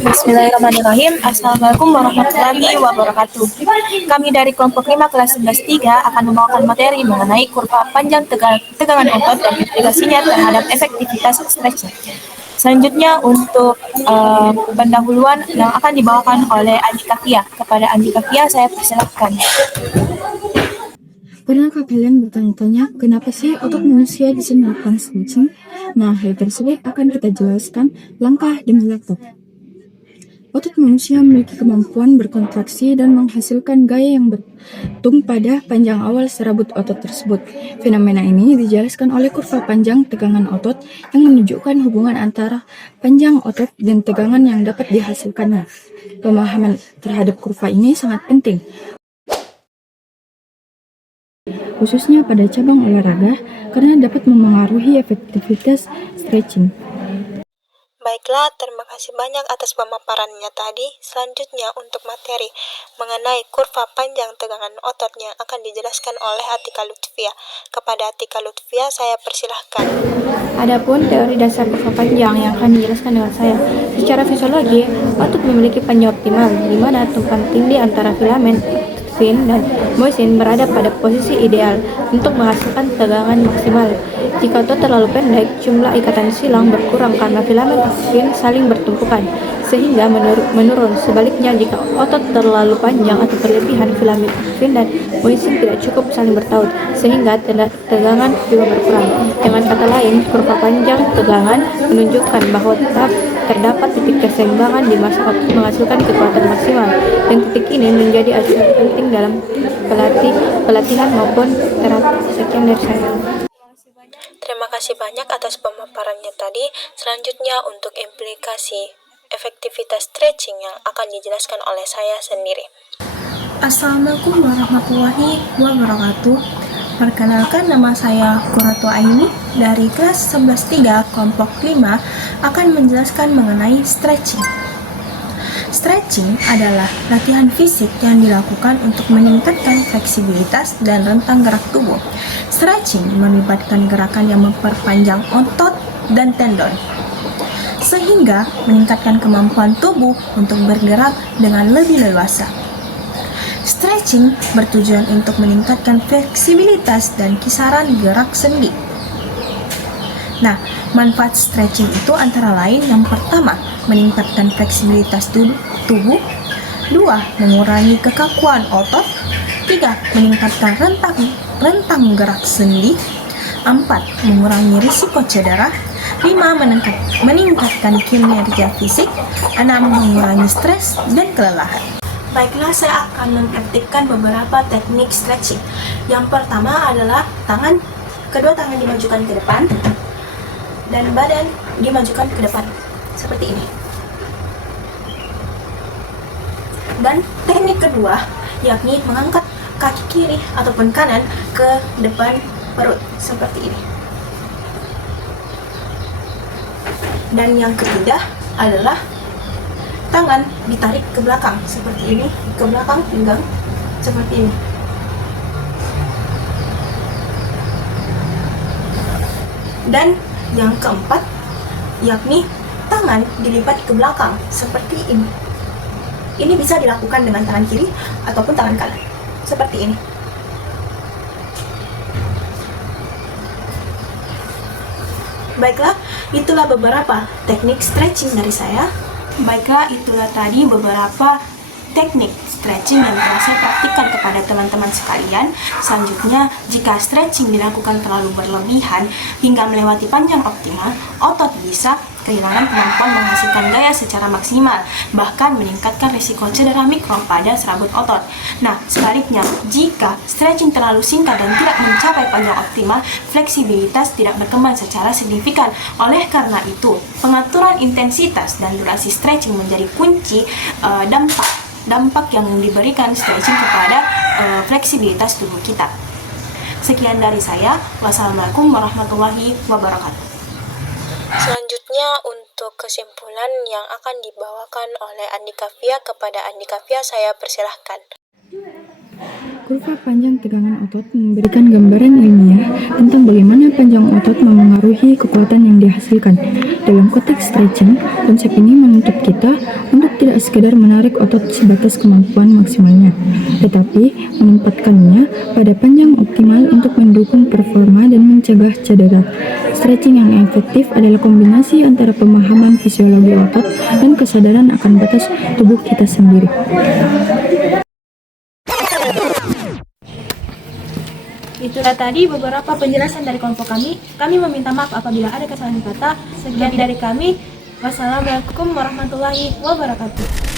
Bismillahirrahmanirrahim. Assalamualaikum warahmatullahi wabarakatuh. Kami dari kelompok 5 kelas 11-3 akan membawakan materi mengenai kurva panjang tegangan otot dan implikasinya terhadap efektivitas stretching. Selanjutnya untuk pendahuluan yang akan dibawakan oleh Andika Fia. Kepada Andika Fia saya persilahkan. Pernahkah kalian bertanya-tanya kenapa sih otot manusia bisa melakukan stretching? Nah, hal tersebut akan kita jelaskan langkah demi langkah. Otot manusia memiliki kemampuan berkontraksi dan menghasilkan gaya yang bergantung pada panjang awal serabut otot tersebut. Fenomena ini dijelaskan oleh kurva panjang tegangan otot yang menunjukkan hubungan antara panjang otot dan tegangan yang dapat dihasilkannya. Pemahaman terhadap kurva ini sangat penting, khususnya pada cabang olahraga, karena dapat memengaruhi efektivitas stretching. Baiklah, terima kasih banyak atas pemaparannya tadi. Selanjutnya untuk materi mengenai kurva panjang tegangan otot yang akan dijelaskan oleh Atika Lutfia. Kepada Atika Lutfia saya persilahkan. Adapun teori dasar kurva panjang yang akan dijelaskan dengan saya. Secara fisiologi, otot memiliki panjang optimal, di mana tumpuan tindih antara filamen fin dan myosin berada pada posisi ideal untuk menghasilkan tegangan maksimal. Jika otot terlalu pendek, jumlah ikatan silang berkurang karena filamen fin saling bertumpukan, sehingga menurun. Sebaliknya, jika otot terlalu panjang atau berlebihan, filamen fin dan myosin tidak cukup saling bertaut, sehingga tegangan juga berkurang. Dengan kata lain, kurva panjang tegangan menunjukkan bahwa terdapat titik keseimbangan di masa otot menghasilkan kekuatan maksimal, dan titik ini menjadi acuan penting dalam pelatihan maupun terapi. Sekian dari saya. Terima kasih banyak atas pemaparannya tadi. Selanjutnya untuk implikasi efektivitas stretching yang akan dijelaskan oleh saya sendiri. Assalamualaikum warahmatullahi wabarakatuh. Perkenalkan, nama saya Quratul Aini dari kelas 11-3 kelompok 5 akan menjelaskan mengenai stretching. Stretching adalah latihan fisik yang dilakukan untuk meningkatkan fleksibilitas dan rentang gerak tubuh. Stretching melibatkan gerakan yang memperpanjang otot dan tendon, sehingga meningkatkan kemampuan tubuh untuk bergerak dengan lebih leluasa. Stretching bertujuan untuk meningkatkan fleksibilitas dan kisaran gerak sendi. Nah, manfaat stretching itu antara lain yang pertama, meningkatkan fleksibilitas tubuh. 2. Mengurangi kekakuan otot. 3. Meningkatkan rentang gerak sendi. 4. Mengurangi risiko cedera. 5. Meningkatkan kinerja fisik. 6. Mengurangi stres dan kelelahan. Baiklah, saya akan mempraktikkan beberapa teknik stretching. Yang pertama adalah kedua tangan dimajukan ke depan dan badan dimajukan ke depan seperti ini. Dan teknik kedua yakni mengangkat kaki kiri ataupun kanan ke depan perut seperti ini. Dan yang ketiga adalah tangan ditarik ke belakang seperti ini, ke belakang pinggang seperti ini. Dan yang keempat yakni tangan dilipat ke belakang seperti ini. Ini bisa dilakukan dengan tangan kiri ataupun tangan kanan seperti ini. Baiklah, itulah beberapa teknik stretching dari saya. Baiklah, itulah tadi beberapa teknik stretching yang telah saya praktikkan kepada teman-teman sekalian. Selanjutnya, jika stretching dilakukan terlalu berlebihan hingga melewati panjang optimal, otot bisa kehilangan kemampuan menghasilkan gaya secara maksimal, bahkan meningkatkan risiko cedera mikro pada serabut otot. Nah, sebaliknya, jika stretching terlalu singkat dan tidak mencapai panjang optimal, fleksibilitas tidak berkembang secara signifikan. Oleh karena itu, pengaturan intensitas dan durasi stretching menjadi kunci dampak yang diberikan stretching kepada fleksibilitas tubuh kita. Sekian dari saya. Wassalamualaikum warahmatullahi wabarakatuh. Selanjutnya untuk kesimpulan yang akan dibawakan oleh Andika Fia, kepada Andika Fia saya persilahkan. Kurva panjang tegangan otot memberikan gambaran ilmiah tentang bagaimana panjang otot memengaruhi kekuatan yang dihasilkan. Dalam konteks stretching, konsep ini menuntut kita untuk tidak sekedar menarik otot sebatas kemampuan maksimalnya, tetapi menempatkannya pada panjang optimal untuk mendukung performa dan mencegah cedera. Stretching yang efektif adalah kombinasi antara pemahaman fisiologi otot dan kesadaran akan batas tubuh kita sendiri. Itulah tadi beberapa penjelasan dari kelompok kami. Kami meminta maaf apabila ada kesalahan kata. Sekian dari kami. Wassalamualaikum warahmatullahi wabarakatuh.